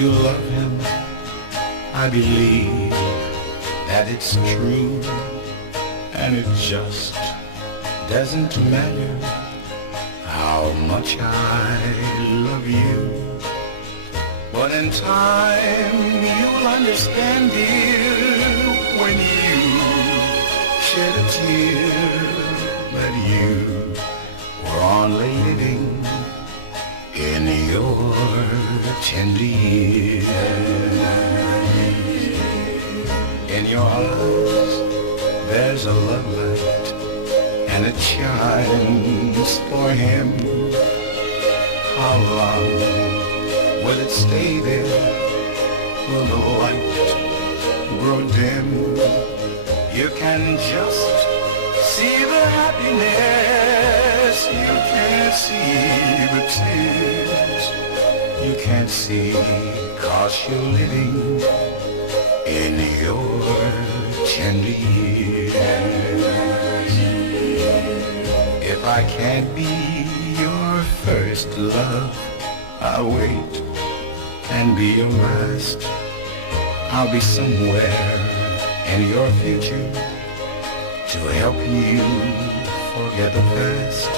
you love him. I believe that it's true, and it just doesn't matter how much I love you. But in time you'll understand, dear, when you shed a tear that you were only living in your tender years. In your eyes there's a love light, and it shines for him. How long will it stay there? Will the light grow dim? You can just see the happiness, you can't see the tears. You can't see 'cause you're living in your tender years. If I can't be your first love, I'll wait and be your last. I'll be somewhere in your future to help you forget the past.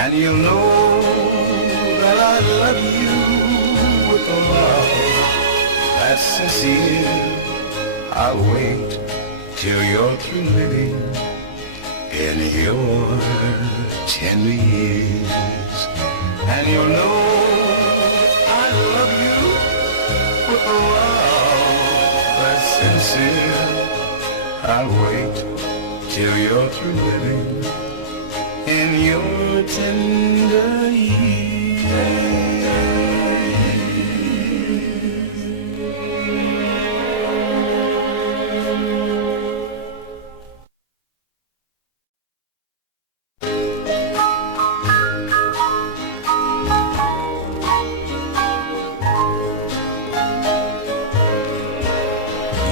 And you'll know that I love you with a love that's sincere. I'll wait till you're through living in your tender years. And you'll know I love you with a love that's sincere. I'll wait till you're through living in your tender years.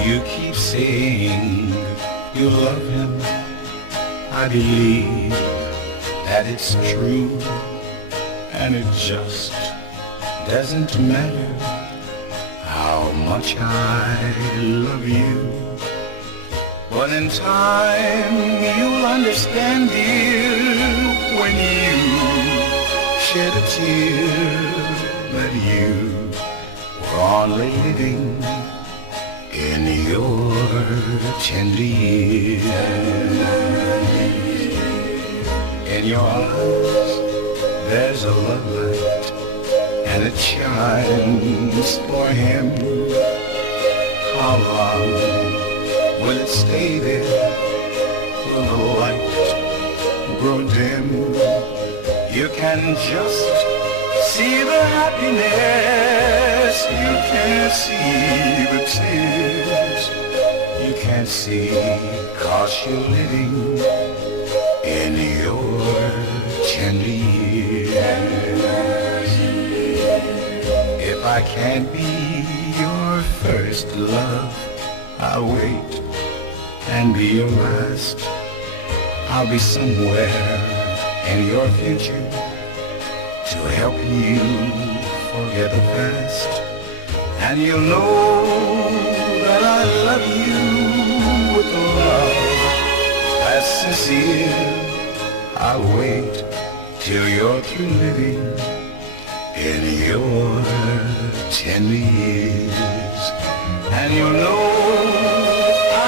You keep saying you love him. I believe that it's true, and it just doesn't matter how much I love you. But in time you'll understand, dear, when you shed a tear that you were only living in your tender years. In your eyes there's a love light, and it shines for him. How long will it stay there? Will the light grow dim? You can just see the happiness, you can't see the tears. You can't see 'cause you're living in your tender years. If I can't be your first love, I'll wait and be your last. I'll be somewhere in your future to help you forget the past. And you'll know that I love you with a love that's sincere. I'll wait till you're through living in your tender years. And you'll know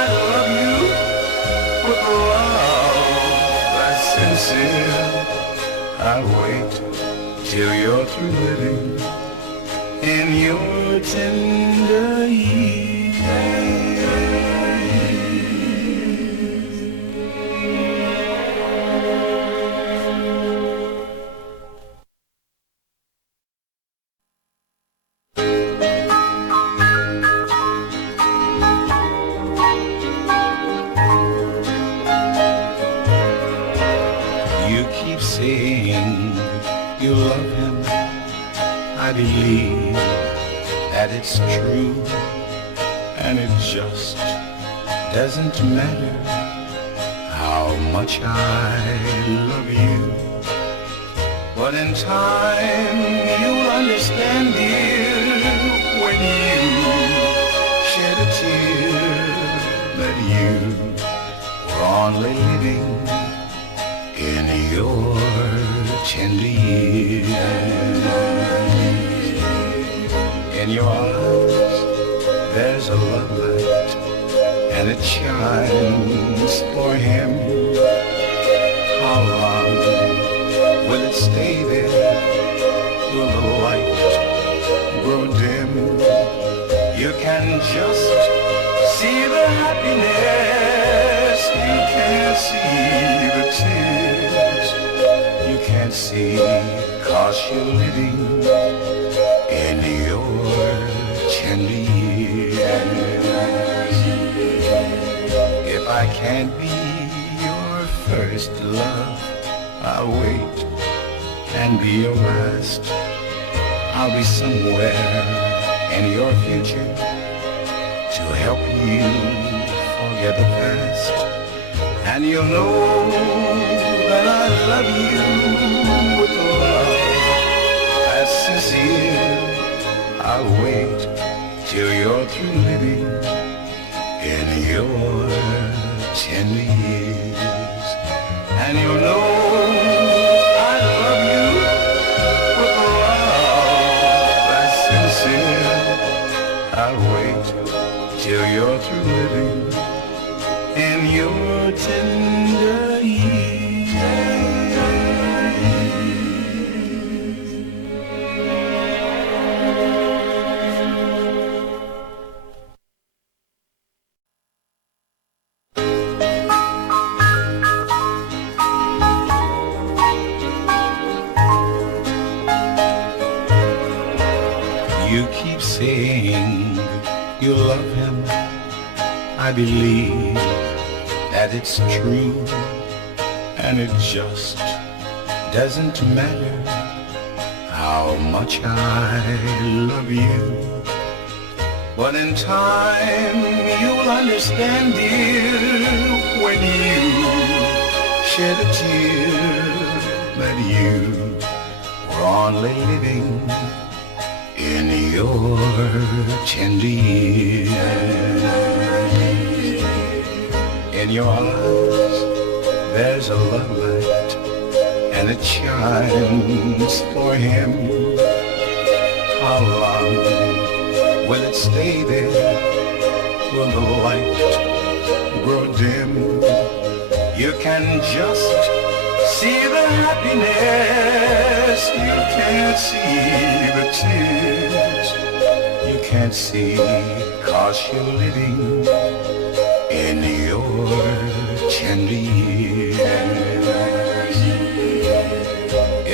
I love you with a love that's sincere. I'll wait till you're through living in your tender years. You keep saying you love him. I believe that it's true, and it just doesn't matter how much I love you. But in time you'll understand, dear, when only living in your tender years. In your eyes there's a love light, and it shines for him. How long will it stay there? Will the light grow dim? You can just see the happiness, you can't see the tears. You can't see 'cause you're living in your tender years. If I can't be your first love, I'll wait and be your last. I'll be somewhere in your future to help you forget the past. And you'll know that I love you with a love as sincere. I'll wait till you're through living in your tender years. And you'll know I love you with a love as sincere. I'll wait till you're through living in your tender years. You keep saying you love him. I believe that it's true, and it just doesn't matter how much I love you. But in time you'll understand, dear, when you shed a tear, that you were only living in your tender years. In your eyes there's a love light, and it shines for him. How long will it stay there? Will the light grow dim? You can just see the happiness, you can't see the tears. You can't see 'cause you're living in your tender years.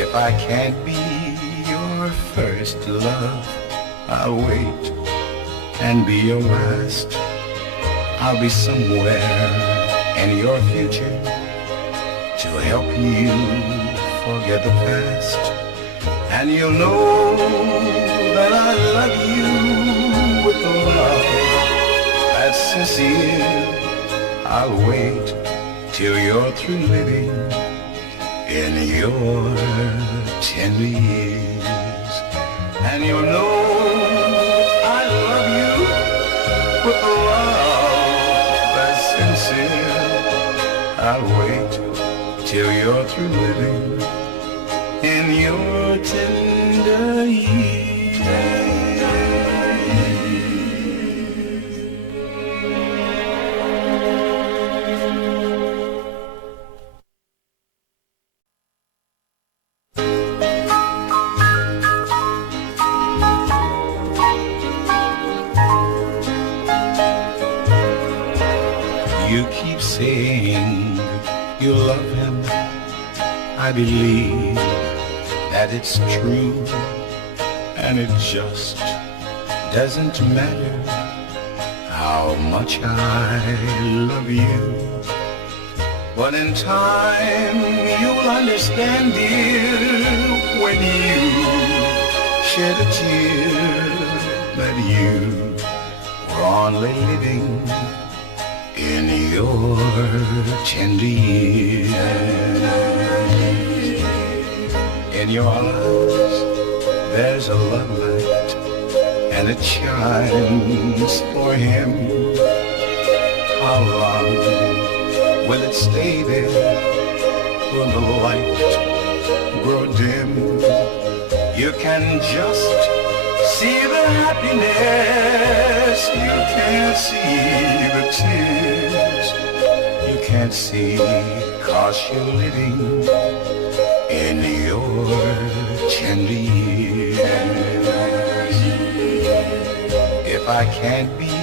If I can't be your first love, I'll wait and be your last. I'll be somewhere in your future to help you forget the past. And you'll know that I love you with a love that's sincere. I'll wait till you're through living in your tender years. And you'll know I love you with a love that's sincere. I'll wait till you're through living in your tender years. You keep saying you love him. I believe that it's true, and it just doesn't matter how much I love you. But in time you'll understand, dear, when you shed a tear, that you were only living in your tender years. In your eyes there's a love light, and it shines for him. How long will it stay there? Will the light grow dim? You can just see the happiness. You can't see the tears. You can't see 'cause you're living in your tender years. If I can't be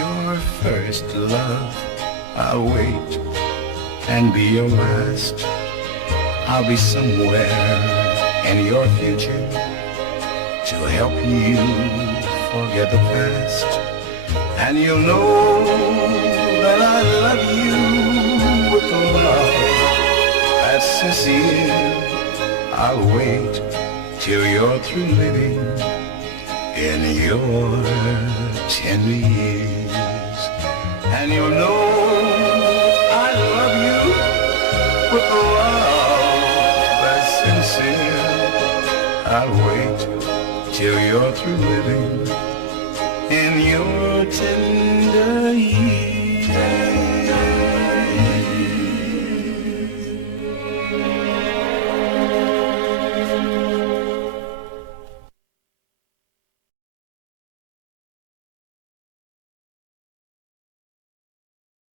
your first love, I'll wait and be your last. I'll be somewhere in your future to help you forget the past. And you'll know that I love you with a love that's sincere. I'll wait till you're through living in your tender years. And you'll know I love you with a love that's sincere. I'll wait till you're through living in your tender years.